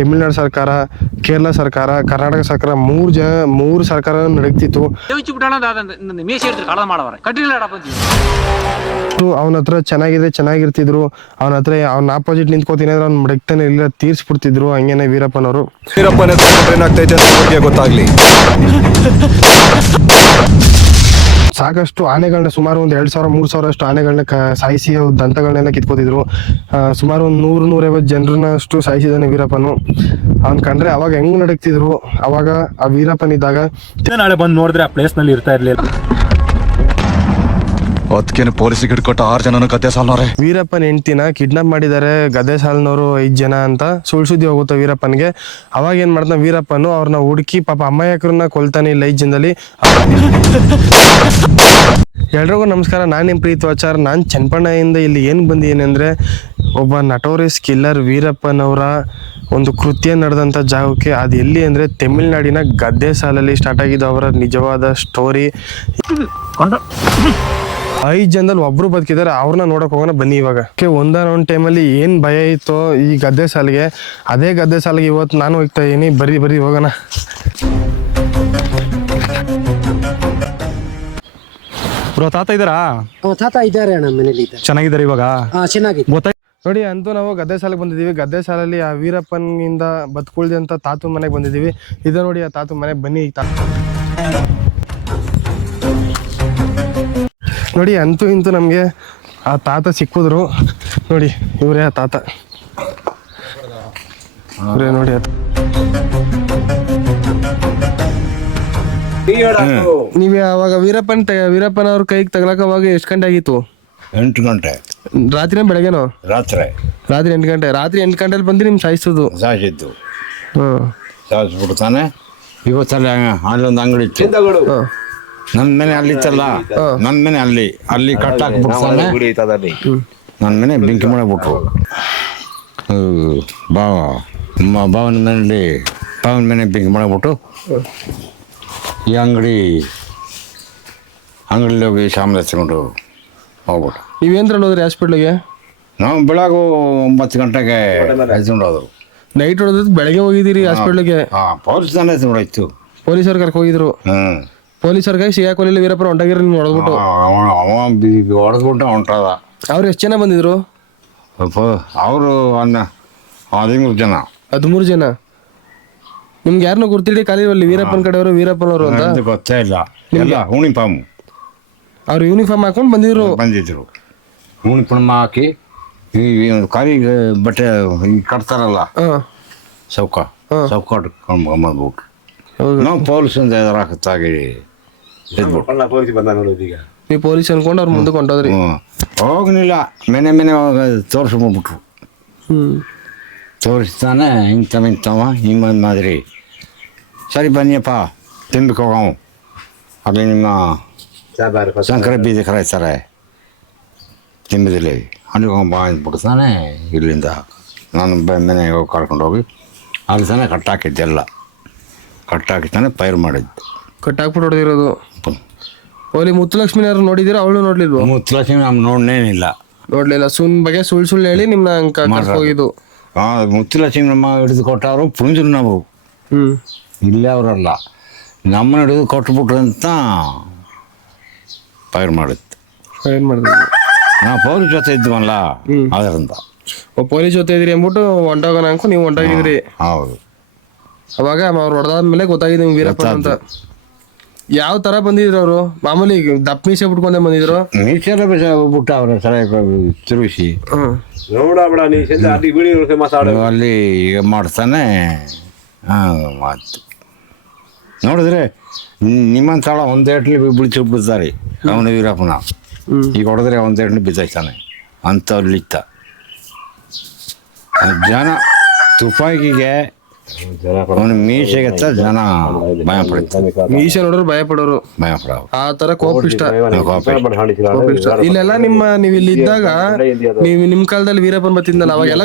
ತಮಿಳುನಾಡು ಸರ್ಕಾರ, ಕೇರಳ ಸರ್ಕಾರ, ಕರ್ನಾಟಕ ಸರ್ಕಾರ ಮೂರು ಸರ್ಕಾರ ನಡೀತಿತ್ತು. ಅವನ ಹತ್ರ ಚೆನ್ನಾಗಿರ್ತಿದ್ರು. ಅವನ ಹತ್ರ ಅವ್ನ ಆಪೋಸಿಟ್ ನಿಂತ್ಕೋತೀನಿ ಅಂದ್ರೆ ಅವ್ನ ಮಡಗ್ತಾನೆ ಇಲ್ಲ, ತೀರ್ಸ್ಬಿಡ್ತಿದ್ರು. ಹಂಗೇನೆ ವೀರಪ್ಪನವರು. ಗೊತ್ತಾಗ್ಲಿ. ಸಾಕಷ್ಟು ಆನೆಗಳನ್ನ, ಸುಮಾರು ಒಂದು 2,000-3,000 ಅಷ್ಟು ಆನೆಗಳನ್ನ ಸಾಯಿಸಿ ದಂತಗಳನ್ನೆಲ್ಲ ಕಿತ್ಕೋತಿದ್ರು. ಸುಮಾರು ಒಂದು 100-150 ಜನರನ್ನಷ್ಟು ಸಾಯಿಸಿದಾನೆ ವೀರಪ್ಪನು. ಅವ್ನ್ ಕಂಡ್ರೆ ಅವಾಗ ಹೆಂಗ್ ನಡಕ್ತಿದ್ರು. ಅವಾಗ ಆ ವೀರಪ್ಪನ್ ಇದ್ದಾಗ ನಾಳೆ ಬಂದು ನೋಡಿದ್ರೆ ಆ ಪ್ಲೇಸ್ ನಲ್ಲಿ ಇರ್ತಾ ಇರ್ಲಿಲ್ಲ. ಅದಕ್ಕೇನು ಪೊಲೀಸಿಗೆ ಹಿಡ್ಕೊಟ್ಟು 6 ಜನನು ಗದ್ದೆ ಸಾಲನವ್ರೆ. ವೀರಪ್ಪನ್ ಹೆಂಡ್ತಿನ ಕಿಡ್ನಾಪ್ ಮಾಡಿದ್ದಾರೆ ಗದ್ದೆ ಸಾಲಿನವರು 5 ಜನ ಅಂತ ಸುಳ್ಸುದ್ದಿ ಹೋಗುತ್ತೆ ವೀರಪ್ಪನ್ಗೆ. ಅವಾಗ ಏನ್ ಮಾಡ್ತಾನ ವೀರಪ್ಪನು ಅವ್ರನ್ನ ಹುಡುಕಿ ಪಾಪ ಅಮ್ಮಯ್ಯಕರನ್ನ ಕೊಲ್ತಾನೆ ಇಲ್ಲ 5 ಜನದಲ್ಲಿ. ಎಲ್ರಿಗೂ ನಮಸ್ಕಾರ, ನಾನು ನಿಮ್ಮ ಪ್ರೀತಿವಾಚಾರ್. ನಾನು ಚನ್ನಪಣ್ಣಯಿಂದ ಇಲ್ಲಿ ಏನು ಬಂದಿದ್ದೀನಿ ಅಂದರೆ, ಒಬ್ಬ ನಟೋರಿಯಸ್ ಕಿಲ್ಲರ್ ವೀರಪ್ಪನವರ ಒಂದು ಕೃತ್ಯ ನಡೆದಂಥ ಜಾಗಕ್ಕೆ. ಅದು ಎಲ್ಲಿ ಅಂದರೆ ತಮಿಳ್ನಾಡಿನ ಗದ್ದೆ ಸಾಲಲ್ಲಿ ಸ್ಟಾರ್ಟ್ ಆಗಿದ್ದು ಅವರ ನಿಜವಾದ ಸ್ಟೋರಿ. 5 ಜನದಲ್ಲಿ ಒಬ್ರು ಬದುಕಿದ್ದಾರೆ, ಅವ್ರನ್ನ ನೋಡಕ್ ಹೋಗೋಣ ಬನ್ನಿ. ಇವಾಗ ಒಂದಾನೊಂದು ಟೈಮಲ್ಲಿ ಏನು ಭಯ ಇತ್ತು ಈ ಗದ್ದೆ ಸಾಲಿಗೆ, ಅದೇ ಗದ್ದೆ ಸಾಲಿಗೆ ಇವತ್ತು ನಾನು ಹೋಗ್ತಾ ಇದೀನಿ. ಬರ್ರಿ ಹೋಗೋಣ. ತಾತ ಇದ್ದಾರಾ? ತಾತ ಇದ್ದಾರೆ ಅಣ್ಣ, ಮನೇಲಿ ಚೆನ್ನಾಗಿದ್ದಾರೆ ಇವಾಗ? ಚೆನ್ನಾಗಿ ನೋಡಿ, ಅಂತೂ ನಾವು ಗದ್ದೆ ಸಾಲಿಗೆ ಬಂದಿದ್ದೀವಿ. ಗದ್ದೆ ಸಾಲಲ್ಲಿ ಆ ವೀರಪ್ಪನಿಂದ ಬದುಕುಳ್ದೆ ಅಂತ ತಾತು ಮನೆಗೆ ಬಂದಿದ್ದೀವಿ. ಇದು ನೋಡಿ ಆ ತಾತು ಮನೆ. ಬನ್ನಿ ನೋಡಿ, ಅಂತೂ ಇಂತೂ ನಮಗೆ ಆ ತಾತ ಸಿಕ್ಕಿದ್ರು. ನೋಡಿ, ಇವರೇ ಆ ತಾತ. ಇವರೇ ನೋಡಿ. ನೀವ್ ಅವಾಗ ವೀರಪ್ಪನವ್ರ ಕೈಗೆ ತಗಲಕ ಅವಾಗ ಎಷ್ಟು ಗಂಟೆ ಆಗಿತ್ತು? 8 ಗಂಟೆ. ರಾತ್ರಿ ಬೆಳಗ್ಗೆನೋ? ರಾತ್ರಿ 8 ಗಂಟೆ. ರಾತ್ರಿ 8 ಗಂಟೆಲಿ ಬಂದು ನಿಮ್ ಸಾಯಿಸಿದ್ದು? ಸಾಯಿಸ್ಬಿಡ್ತಾನೆ. ಇವತ್ತಲ್ಲ ಅಲ್ಲೊಂದು ಅಂಗಡಿ ಇತ್ತು, ನನ್ನ ಮನೆ ಅಲ್ಲಿತ್ತಲ್ಲ, ನನ್ನ ಮನೆ ಅಲ್ಲಿ ಕಟ್ಟಾಕ್ಬಿಡ್ತಾನೆ. ನನ್ನ ಮನೆ ಬೆಂಕಿ ಮಾಡಬಿಟ್ರು. ಭಾವನ ಮನೆ ಬೆಂಕಿ ಮಾಡಿಬಿಟ್ಟು ಈ ಅಂಗಡಿಲಿ ಹೋಗಿ ಸಾಮಾನು ಎತ್ಕೊಂಡು ಹೋಗ್ಬಿಟ್ಟು. ನೀವೇನ್ರಲ್ಲಿ ಹೋದ್ರಿ ಹಾಸ್ಪಿಟ್ಲಿಗೆ? ನಾವು ಬೆಳಗ್ಗೆ 9 ಗಂಟೆಗೆ ಎತ್ಕೊಂಡು ಹೋದ್ರು. ನೈಟ್ ಹೊಡೆದ್ ಬೆಳಗ್ಗೆ ಹೋಗಿದ್ದೀರಿ ಹಾಸ್ಪಿಟ್ಲಿಗೆ? ಪೊಲೀಸ್ ತಾನೇ ನೋಡಾಯ್ತು. ಪೊಲೀಸರು ಕರ್ಕೊ ಹೋಗಿದ್ರು? ಪೊಲೀಸರ್ಗಾಗಿ ಸಿಗಾಕೊಲಿಲ್ಲ ವೀರಪ್ಪನ ಹೊಂಟಾಗಿರೋ ನೀವು ಹೊಡೆದ್ಬಿಟ್ಟು? ಹೊಡೆದ್ಬಿಟ್ಟು ಹೊಂಟದ. ಅವ್ರು ಎಷ್ಟು ಜನ ಬಂದಿದ್ರು? ಅವರು 13 ಜನ. 13 ಜನ. ನಿಮ್ಗೆ ಯಾರನ್ನ ಗುರ್ತಿಡಿ ಕಾಲಿವಲ್ಲಿ ವೀರಪ್ಪನ ಕಡೆಯವರು ವೀರಪ್ಪನವರು ಅಂತ? ಗೊತ್ತೇ ಇಲ್ಲ. ಎಲ್ಲ ಯೂನಿಫಾರ್ಮ್, ಅವ್ರು ಯೂನಿಫಾರ್ಮ್ ಹಾಕೊಂಡು ಬಂದಿದ್ರು. ಯೂನಿಫಾರ್ಮ್ ಹಾಕಿ ಈ ಕಾಲಿ ಬಟ್ಟೆ ಕಟ್ತಾರಲ್ಲ, ಚೌಕ ಬಂದ್ಬಿಟ್ರು. ನಾವು ಪೊಲೀಸ್ ಹಾಕತ್ತಾಗಿ ನೀವು ಪೊಲೀಸ್ ಅನ್ಕೊಂಡು ಅವ್ರ ಮುಂದೆ ಕೊಂಡೋದ್ರಿ? ಹೋಗ್ಲಿಲ್ಲ, ಮನೆ ತೋರಿಸ್ಬಿಟ್ರು. ತೋರಿಸ್ತಾನೆ ಇಂಥವ ಹಿಂಗೆ ಮಾದರಿ. ಸರಿ ಬನ್ನಿಯಪ್ಪ ತಿನ್ಬೇಕು ಹೋಗವು, ಅಲ್ಲಿ ನಿಮ್ಮ ಸಂಕ್ರೆ ಬೀಜ ಕರಾಯ್ತಾರೆ ತಿಂಬದಲ್ಲಿ, ಅಲ್ಲಿಗೆ ಹೋಗಿ ಬಾ ಅಂದ್ಬಿಡ್ತಾನೆ. ಇಲ್ಲಿಂದ ನಾನು ಮನೆಗೆ ಹೋಗಿ ಕರ್ಕೊಂಡೋಗಿ ಅಲ್ಲಿ ತಾನೆ ಕಟ್ಟಾಕಿದ್ದೆಲ್ಲ ಕಟ್ಟಾಕಿತಾನೆ ಪೈರ್ ಮಾಡಿದ್ದು. ಕಟ್ಟಾಕ್ಬಿಟ್ಟು ಹೊಡೆದಿರೋದು. ಮುತ್ತುಲಕ್ಷ್ಮಿನಾರು ನೋಡಿದಿರ? ಅವಳು ನೋಡ್ಲಿಲ್ವ? ಮುತ್ತುಲಕ್ಷ್ಮಿ ನಮ್ಗೆ ನೋಡೇನಿಲ್ಲ. ನೋಡ್ಲಿಲ್ಲ. ಸುಳ್ಳು ಹೇಳಿ ನಿಮ್ನ ಹೋಗಿದ್ದು. ಮುತ್ತುಲಕ್ಷ್ಮಿ ನಮ್ಮ ಹಿಡಿದು ಕೊಟ್ಟವರು ಪುಂಜರು ನಾವು. ಇಲ್ಲೇ ಅವರಲ್ಲ, ನಮ್ಮನ್ನ ಹಿಡಿದು ಕೊಟ್ಬಿಟ್ರು ಅಂತ ಪೈರ್ ಮಾಡಿದ್ದು. ನಾವು ಪೊಲೀಸ್ ಜೊತೆ ಇದ್ವಲ್ಲ, ಅದರಿಂದ ಪೊಲೀಸ್ ಜೊತೆ ಇದ್ರಿ ಅಂದ್ಬಿಟ್ಟು ಹೊಂಟೋಗೋಣ ಅನ್ಕೊ ನೀವು ಹೊಂಟೋಗಿದ್ರಿ. ಹೌದು. ಅವಾಗ ಅವ್ರು ಹೊಡೆದಾದ್ಮೇಲೆ ಗೊತ್ತಾಗಿದೆ ನಿಮ್ಗೆ ವೀರಪ್ಪ ಅಂತ. ಯಾವ ತರ ಬಂದಿದ್ರು ಅವರು? ಮಾಮೂಲಿ ದಪ್ಪ ಮೀಸೆ ಬಿಟ್ಕೊಂಡೆ ಬಂದಿದ್ರು? ಮೀಸೆಲ್ಲ ಬಿಟ್ಟು ಅವ್ರ ಸರ ತಿರುಗಿಸಿ ಅಲ್ಲಿ ಮಾಡ್ತಾನೆ. ಮಾತು ನೋಡಿದ್ರೆ ನಿಮ್ಮಂತಳ ಒಂದೇಟ್ಲಿ ಬಿಡಿಸಿಬಿಡ್ತಾರೆ ಅವನ ವೀರಪ್ಪನ. ಈಗ ಹೊಡೆದ್ರೆ ಒಂದೇಟ್ಲಿ ಬಿದ್ದಾಯ್ತಾನೆ ಅಂಥವ್ಲಿತ್ತ ಜನ. ತುಪಾಕಿಗೆ ಅವನು ಮೀಸೆಗೆ ಜನ ಭಯ ಪಡ್ತಾರೆ. ಮೀಸೆ ನೋಡ್ರು ಭಯ ಪಡೋರು. ಆ ತರ ಕೋಪ ಇಷ್ಟ. ಇಲ್ಲೆಲ್ಲ ನೀವು ಇಲ್ಲಿ ಇದ್ದಾಗ ನೀವು ನಿಮ್ ಕಾಲದಲ್ಲಿ ವೀರಪ್ಪನ್ ಬರ್ತಿದ್ನಲ್ಲ, ಅವಾಗೆಲ್ಲ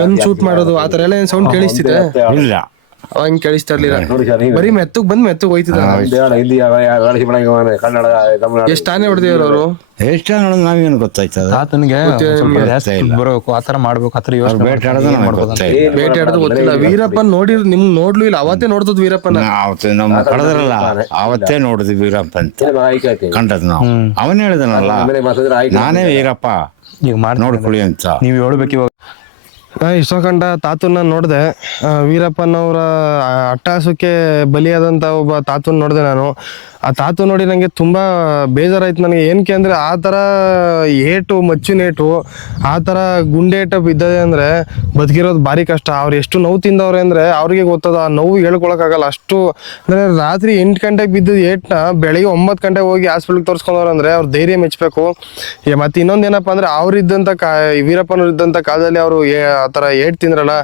ಗನ್ ಶೂಟ್ ಮಾಡೋದು ಆ ತರ ಎಲ್ಲ ಸೌಂಡ್ ಕೇಳಿಸ್ತಿದೆ? ಇಲ್ಲ, ಹಂಗ್ ಕೇಳಿಸ್ತಾ ಇರ್ಲಿಲ್ಲ. ಬರೀ ಮೆತ್ತಗ್ ಬಂದ್ ಮೆತ್ತಗ್ ಹೋಯ್ತಿದ. ಕನ್ನಡ ತಮಿಳು ಎಷ್ಟ್ ಆನೆ ಹೊಡೆದಿವ್ರು ಅವರು? ಎಷ್ಟ ನೋಡೋದು ನಾವೇನು ಗೊತ್ತಾಯ್ತದ ತಾತನಿಗೆ ಗೊತ್ತೇ ಜಾಸ್ತಿ ಇಲ್ಲ. ಬರಬೇಕು ಆತರ ಮಾಡ್ಬೇಕು ಆತರ ಅವ್ರು ಯೋಚನೆ ಬೇಟೆ ಆಡೋದು ನಮ್ಗೆ ಗೊತ್ತೇ ಇಲ್ಲ. ಬೇಟೆ ಆಡೋದು ಗೊತ್ತಿಲ್ಲ. ವೀರಪ್ಪನ್ ನೋಡಿ ನಿಮ್ ನೋಡ್ಲು ಇಲ್ಲ, ಅವತ್ತೇ ನೋಡ್ತದ್ ವೀರಪ್ಪನ. ಅವತ್ತು ನಮ್ಮ ಕಳೆದ್ರಲ್ಲ ಅವತ್ತೇ ನೋಡಿದ್ವಿ ವೀರಪ್ಪ ಅಂತ ಕಂಡದ್ ನಾವು. ಅವನ್ ಹೇಳಿದನಲ್ಲ ನಾನೇ ವೀರಪ್ಪ ಈಗ ಮಾಡಿ ನೋಡ್ಕೊಳ್ಳಿ ಅಂತ. ನೀವ್ ಹೇಳ್ಬೇಕು ಇವಾಗ. ನಾ ಇಷ್ಟೊಂಡ ತಾತನ್ನ ನೋಡಿದೆ. ವೀರಪ್ಪನವರ ಅಟ್ಟಹಾಸಕ್ಕೆ ಬಲಿಯಾದಂಥ ಒಬ್ಬ ತಾತನ್ ನೋಡಿದೆ ನಾನು. ಆ ತಾತು ನೋಡಿ ನನಗೆ ತುಂಬ ಬೇಜಾರಾಯ್ತು ನನಗೆ. ಏನಕ್ಕೆ ಅಂದರೆ ಆ ಥರ ಏಟು ಮಚ್ಚಿನೇಟು ಆ ಥರ ಗುಂಡೇಟ ಬಿದ್ದದೆ ಅಂದರೆ ಬದುಕಿರೋದು ಭಾರಿ ಕಷ್ಟ. ಅವ್ರು ಎಷ್ಟು ನೋವು ತಿಂದವ್ರೆ ಅಂದರೆ ಅವ್ರಿಗೆ ಗೊತ್ತದ. ಆ ನೋವು ಹೇಳ್ಕೊಳಕ್ಕಾಗಲ್ಲ. ಅಷ್ಟು ಅಂದರೆ ರಾತ್ರಿ 8 ಗಂಟೆಗೆ ಬಿದ್ದ ಏಟ್ನ ಬೆಳಿಗ್ಗೆ 9 ಗಂಟೆಗೆ ಹೋಗಿ ಹಾಸ್ಪಿಟ್ಲಿಗೆ ತೋರಿಸ್ಕೊಂಡವ್ರು ಅಂದರೆ ಅವ್ರ ಧೈರ್ಯ ಮೆಚ್ಚಬೇಕು. ಮತ್ತು ಇನ್ನೊಂದೇನಪ್ಪ ಅಂದರೆ ಅವರಿದ್ದಂಥ ವೀರಪ್ಪನವ್ರು ಇದ್ದಂಥ ಕಾಲದಲ್ಲಿ ಅವರು ಆ ಥರ ಏಟ್ ತಿಂದ್ರಲ್ಲ,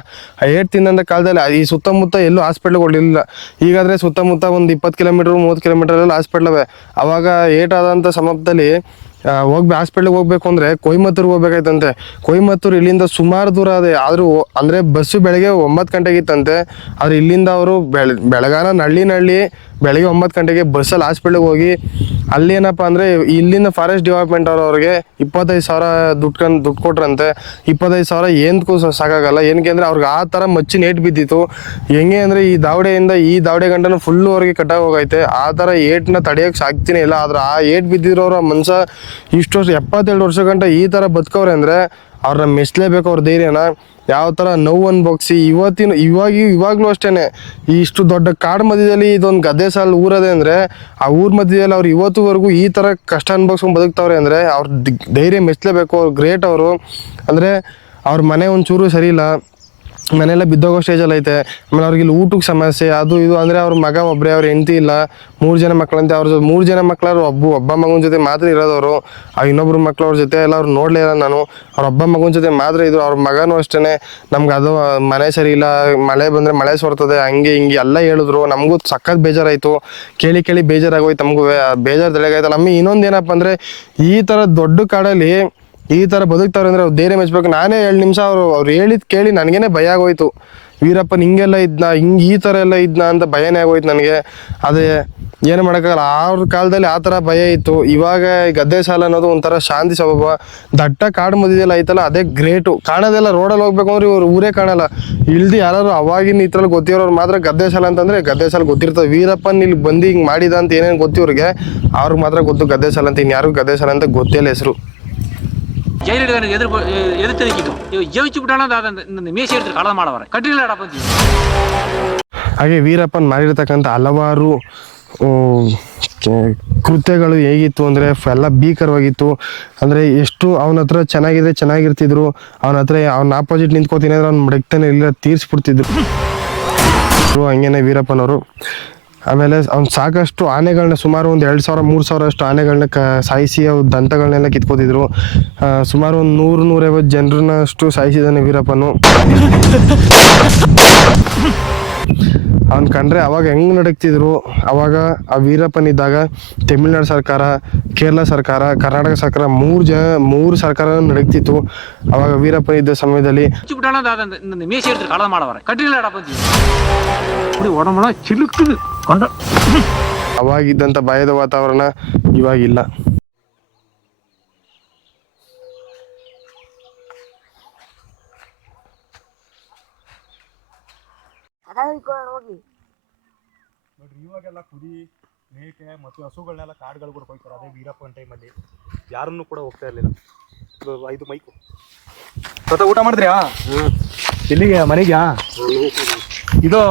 ಆ ಏಟ್ ತಿಂದಂಥ ಕಾಲದಲ್ಲಿ ಈ ಸುತ್ತಮುತ್ತ ಎಲ್ಲೂ ಹಾಸ್ಪಿಟ್ಲಿಗೆ ಹೊಡಲಿಲ್ಲ. ಈಗಾದರೆ ಸುತ್ತಮುತ್ತ ಒಂದು 20 ಕಿಲೋಮೀಟ್ರ್ 30 ಕಿಲೋಮೀಟರ್ ಹಾಸ್ಪಿಟ್ಲವೆ. ಅವಾಗ ಏಟಾದಂಥ ಸಮಯದಲ್ಲಿ ಹಾಸ್ಪಿಟ್ಲಿಗೆ ಹೋಗ್ಬೇಕು ಅಂದರೆ ಕೊಯಮತ್ತೂರ್ಗೆ ಹೋಗ್ಬೇಕಾಯ್ತಂತೆ. ಕೊಯಮತ್ತೂರು ಇಲ್ಲಿಂದ ಸುಮಾರು ದೂರ ಅದೇ. ಆದರೂ ಅಂದರೆ ಬಸ್ಸು ಬೆಳಗ್ಗೆ 9 ಗಂಟೆಗಿತ್ತಂತೆ. ಆದರೆ ಇಲ್ಲಿಂದ ಅವರು ಬೆಳಗಾನ ನಳ್ಳಿ ಬೆಳಗ್ಗೆ 9 ಗಂಟೆಗೆ ಬಸ್ಸಲ್ಲಿ ಹಾಸ್ಪಿಟ್ಲಿಗೆ ಹೋಗಿ ಅಲ್ಲಿ ಏನಪ್ಪ ಅಂದರೆ ಇಲ್ಲಿಂದ ಫಾರೆಸ್ಟ್ ಡಿಪಾರ್ಟ್ಮೆಂಟ್ ಅವ್ರಿಗೆ 25,000 ದುಡ್ಡು ಕೊಟ್ರಂತೆ. 25,000 ಏನಕ್ಕೂ ಸಾಕಾಗಲ್ಲ. ಏನಕ್ಕೆ ಅಂದರೆ ಅವ್ರಿಗೆ ಆ ಥರ ಮಚ್ಚಿನ ಏಟ್ ಬಿದ್ದಿತ್ತು. ಹೆಂಗೆ ಅಂದರೆ ಈ ದಾವಡೆ ಗಂಟನೂ ಫುಲ್ಲು ಅವ್ರಿಗೆ ಕಟ್ಟಾಗಿ ಹೋಗೈತೆ. ಆ ಥರ ಏಟ್ನ ತಡೆಯೋಕ್ಕೆ ಸಾಕ್ತೀನಿ ಇಲ್ಲ. ಆದ್ರೆ ಆ ಏಟ್ ಬಿದ್ದಿರೋರು ಆ ಮನುಷ್ಯ ಇಷ್ಟು ವರ್ಷ 72 ವರ್ಷ ಗಂಟ ಈ ಥರ ಬದುಕವ್ರೆ ಅಂದರೆ ಅವ್ರನ್ನ ಮೆಚ್ಚಲೇಬೇಕು. ಅವ್ರ ಧೈರ್ಯನ ಯಾವ ಥರ ನೋವು ಅನ್ಭೋಗಿಸಿ ಇವಾಗಲೂ ಅಷ್ಟೇ ಇಷ್ಟು ದೊಡ್ಡ ಕಾಡು ಮಧ್ಯದಲ್ಲಿ ಇದೊಂದು ಗದ್ದೆ ಸಾಲು ಊರದೆ ಅಂದರೆ ಆ ಊರ ಮಧ್ಯದಲ್ಲಿ ಅವ್ರು ಇವತ್ತುವರೆಗೂ ಈ ಥರ ಕಷ್ಟ ಅನ್ಭೋಗಿಸ್ಕೊಂಡು ಬದುಕ್ತವ್ರೆ ಅಂದರೆ ಅವ್ರ ಧೈರ್ಯ ಮೆಚ್ಚಲೇಬೇಕು. ಅವ್ರು ಗ್ರೇಟ್ ಅವರು. ಅಂದರೆ ಅವ್ರ ಮನೆ ಒಂಚೂರು ಸರಿ ಇಲ್ಲ, ಮನೆಯೆಲ್ಲ ಬಿದ್ದೋಗೋ ಸ್ಟೇಜಲ್ಲಿ ಐತೆ. ಆಮೇಲೆ ಅವ್ರಿಗೆ ಇಲ್ಲಿ ಊಟಕ್ಕೆ ಸಮಸ್ಯೆ ಅದು ಇದು. ಅಂದರೆ ಅವ್ರ ಮಗ ಒಬ್ಬರೇ, ಅವ್ರ ಹೆಂಡತಿ ಇಲ್ಲ, 3 ಜನ ಮಕ್ಕಳಂತೆ. ಅವ್ರ 3 ಜನ ಮಕ್ಕಳವ್ರು ಒಬ್ಬ ಮಗನ ಜೊತೆ ಮಾತ್ರ ಇರೋದವರು. ಆ ಇನ್ನೊಬ್ರು ಮಕ್ಳು ಅವ್ರ ಜೊತೆ ಎಲ್ಲ ಅವ್ರು ನೋಡಲೇ ಇಲ್ಲ ನಾನು. ಅವ್ರ ಒಬ್ಬ ಮಗನ ಜೊತೆ ಮಾತ್ರ ಇದ್ರು. ಅವ್ರ ಮಗನೂ ಅಷ್ಟೇ ನಮ್ಗೆ ಅದು ಮನೆ ಸರಿ ಇಲ್ಲ, ಮಳೆ ಬಂದರೆ ಮಳೆ ಸೋರ್ತದೆ, ಹಂಗೆ ಹಿಂಗೆ ಎಲ್ಲ ಹೇಳಿದ್ರು. ನಮಗೂ ಸಖತ್ ಬೇಜಾರಾಯಿತು. ಕೇಳಿ ಬೇಜಾರಾಗೋಯ್ತು ನಮಗೂ. ಬೇಜಾರು ತಲೆಗಾಯ್ತು. ನಮಗೆ ಇನ್ನೊಂದು ಅಂದರೆ ಈ ಥರ ದೊಡ್ಡ ಕಾಡಲ್ಲಿ ಈ ಥರ ಬದುಕ್ತಾವ್ರೆ ಅಂದರೆ ಅವ್ರು ಧೈರ್ಯ ಮೆಚ್ಚಬೇಕು. ನಾನೇ 7 ನಿಮಿಷ ಅವ್ರು ಹೇಳಿದ್ ಕೇಳಿ ನನಗೇನೆ ಭಯ ಆಗೋಯ್ತು. ವೀರಪ್ಪನ್ ಹಿಂಗೆಲ್ಲ ಇದ್ನ, ಈ ಥರ ಎಲ್ಲ ಇದ್ನ ಅಂತ ಭಯನೇ ಆಗೋಯ್ತು ನನಗೆ. ಅದೇ ಏನು ಮಾಡೋಕ್ಕಾಗಲ್ಲ. ಅವ್ರ ಕಾಲದಲ್ಲಿ ಆ ಥರ ಭಯ ಇತ್ತು. ಇವಾಗ ಗದ್ದೆ ಸಾಲ ಅನ್ನೋದು ಒಂಥರ ಶಾಂತಿ ಸ್ವಭಾವ. ದಟ್ಟ ಕಾಡು ಮಧ್ಯದಲ್ಲಿ ಐತಲ್ಲ ಅದೇ ಗ್ರೇಟು. ಕಾಣೋದೆಲ್ಲ ರೋಡಲ್ಲಿ ಹೋಗ್ಬೇಕು ಅಂದ್ರೆ ಇವ್ರು ಊರೇ ಕಾಣಲ್ಲ. ಇಳ್ದು ಯಾರು ಅವಾಗಿನ ಇದ್ರಲ್ಲಿ ಗೊತ್ತಿರೋರು ಮಾತ್ರ ಗದ್ದೆ ಸಾಲ ಅಂತಂದರೆ ಗದ್ದೆ ಸಾಲ ಗೊತ್ತಿರ್ತದೆ. ವೀರಪ್ಪನ್ ಇಲ್ಲಿ ಬಂದು ಹಿಂಗೆ ಮಾಡಿದ ಅಂತ ಏನೇನು ಗೊತ್ತಿವ್ರಿಗೆ ಅವ್ರಿಗೆ ಮಾತ್ರ ಗೊತ್ತು ಗದ್ದೆ ಸಾಲ ಅಂತ. ಇನ್ಯಾರಿಗೂ ಗದ್ದೆ ಸಾಲ ಅಂತ ಗೊತ್ತಿಲ್ಲ ಹೆಸರು. ஜெயலலிதா எதிர்த்து நிற்கும் ஜெயிச்சு விட்டாலும் இந்த மீசி எடுத்து களம் மாடவர கட்டில ಬಂದಿ. ಹಾಗೆ ವೀರಪ್ಪನ್ ಮಾಡಿರ್ತಕ್ಕಂಥ ಹಲವಾರು ಕೃತ್ಯಗಳು ಹೇಗಿತ್ತು ಅಂದರೆ ಎಲ್ಲ ಭೀಕರವಾಗಿತ್ತು. ಅಂದರೆ ಎಷ್ಟು ಅವನ ಹತ್ರ ಚೆನ್ನಾಗಿರ್ತಿದ್ರು. ಅವನ ಆಪೋಸಿಟ್ ನಿಂತ್ಕೋತೀನಿ ಅಂದ್ರೆ ಅವ್ನು ಮಡಗ್ತಾನೆ ಇಲ್ಲ, ತೀರ್ಸ್ಬಿಡ್ತಿದ್ರು ಹಂಗೇನೆ ವೀರಪ್ಪನವರು. ಆಮೇಲೆ ಅವ್ನು ಸಾಕಷ್ಟು ಆನೆಗಳನ್ನ ಸುಮಾರು ಒಂದು 2,000-3,000 ಅಷ್ಟು ಆನೆಗಳನ್ನ ಸಾಯಿಸಿ ಅವ್ರ ದಂತಗಳನ್ನೆಲ್ಲ ಕಿತ್ಕೋತಿದ್ರು. ಸುಮಾರು ಒಂದು 100-150 ಜನರನ್ನಷ್ಟು ಸಾಯಿಸಿದ್ದಾನೆ ವೀರಪ್ಪನು. ಅವ್ನು ಕಂಡ್ರೆ ಅವಾಗ ಹೆಂಗೆ ನಡಕ್ತಿದ್ರು. ಅವಾಗ ಆ ವೀರಪ್ಪನಿದ್ದಾಗ ತಮಿಳ್ನಾಡು ಸರ್ಕಾರ, ಕೇರಳ ಸರ್ಕಾರ, ಕರ್ನಾಟಕ ಸರ್ಕಾರ 3 ಸರ್ಕಾರ ನಡಕ್ತಿತ್ತು ಅವಾಗ ವೀರಪ್ಪನ ಇದ್ದ ಸಮಯದಲ್ಲಿ. இந்த மீசி எடுத்து களம் மாடவர கட்டில ಬಂದಿ. உடம்புல ಚಿಲುக்குது ಕೊಂಡ. ಅವಾಗಿದ್ದಂಥ ಭಯದ ವಾತಾವರಣ ಇವಾಗಿಲ್ಲ. ನೋಡ್ರಿ ಇವಾಗೆಲ್ಲ ಕುರಿ ಮೇಕೆ ಮತ್ತು ಹಸುಗಳನ್ನೆಲ್ಲ ಕಾಡುಗಳು ಕೂಡ ಹೋಗ್ತಾರೆ. ಅದೇ ವೀರಪ್ಪನ ಟೈಮಲ್ಲಿ ಯಾರನ್ನೂ ಕೂಡ ಹೋಗ್ತಾ ಇರಲಿಲ್ಲ. 5 ಮೈಕು ಊಟ ಮಾಡಿದ್ರ್ಯಾ? ಎಲ್ಲಿಗೆ? ಮನೆಗ್ಯಾ? ಇದು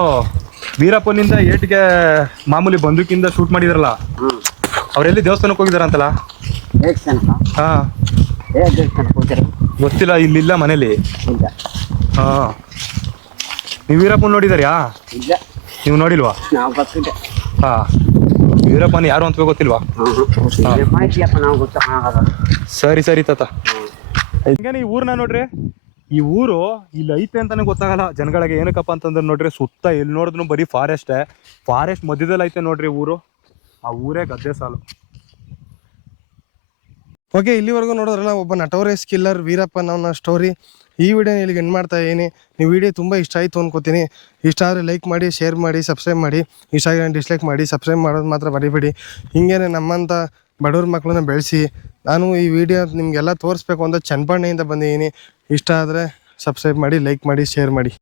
ವೀರಪ್ಪನಿಂದ ಏಟಿಗೆ ಮಾಮೂಲಿ ಬಂದೂಕಿಂದ ಶೂಟ್ ಮಾಡಿದ್ರಲ್ಲ, ಅವರೆಲ್ಲಿ ದೇವಸ್ಥಾನಕ್ಕೆ ಹೋಗಿದಾರ ಅಂತಲ್ಲ? ಹಾ ಗೊತ್ತಿಲ್ಲ, ಇಲ್ಲಿಲ್ಲ ಮನೇಲಿ. ಹಾ ನೀವು ವೀರಪ್ಪನ ನೋಡಿದಾರ್ಯಾ? ನೀವು ನೋಡಿಲ್ವಾ? ಹಾ ವೀರಪ್ಪನ ಯಾರು ಅಂತ ಗೊತ್ತಿಲ್ವಾ? ಸರಿ ತಾತ. ಹಿಂಗೇನೆ ಈ ಊರ್ನ ನೋಡ್ರಿ. ಈ ಊರು ಇಲ್ಲಿ ಐತೆ ಅಂತಾನೆ ಗೊತ್ತಾಗಲ್ಲ ಜನಗಳಿಗೆ. ಏನಕ್ಕಪ್ಪ ಅಂತಂದ್ರೆ ನೋಡ್ರಿ ಸುತ್ತ ಎಲ್ಲಿ ನೋಡಿದ್ರು ಬರೀ ಫಾರೆಸ್ಟ್ ಮಧ್ಯದಲ್ಲಿ ಐತೆ ನೋಡ್ರಿ ಊರು. ಆ ಊರೇ ಗದ್ದೆ ಸಾಲು. ಓಕೆ, ಇಲ್ಲಿವರೆಗೂ ನೋಡಿದ್ರಲ್ಲ ಒಬ್ಬ ನಟೋರಿಯಸ್ ಕಿಲ್ಲರ್ ವೀರಪ್ಪನ ಸ್ಟೋರಿ. ಈ ವಿಡಿಯೋನ ಇಲ್ಲಿಗೆ ಎಂಡ್ ಮಾಡ್ತಾ ಇದ್ದೀನಿ. ನೀವು ವಿಡಿಯೋ ತುಂಬ ಇಷ್ಟ ಆಯಿತು ಅನ್ಕೋತೀನಿ. ಇಷ್ಟ ಆದರೆ ಲೈಕ್ ಮಾಡಿ, ಶೇರ್ ಮಾಡಿ, ಸಬ್ಸ್ಕ್ರೈಬ್ ಮಾಡಿ. ಇಷ್ಟ ಆಗಿದ್ರೆ ಡಿಸ್ಲೈಕ್ ಮಾಡಿ, ಸಬ್ಸ್ಕ್ರೈಬ್ ಮಾಡೋದು ಮಾತ್ರ ಮರಿಬೇಡಿ. ಹಿಂಗೇನೆ ನಮ್ಮಂಥ ಬಡವ್ರ ಮಕ್ಕಳನ್ನ ಬೆಳೆಸಿ ನಾನು ಈ ವಿಡಿಯೋ ನಿಮಗೆಲ್ಲ ತೋರಿಸ್ಬೇಕು ಅಂತ ಚನ್ನಪಣ್ಣೆಯಿಂದ ಬಂದಿದ್ದೀನಿ. ಇಷ್ಟ ಆದರೆ ಸಬ್ಸ್ಕ್ರೈಬ್ ಮಾಡಿ, ಲೈಕ್ ಮಾಡಿ, ಶೇರ್ ಮಾಡಿ.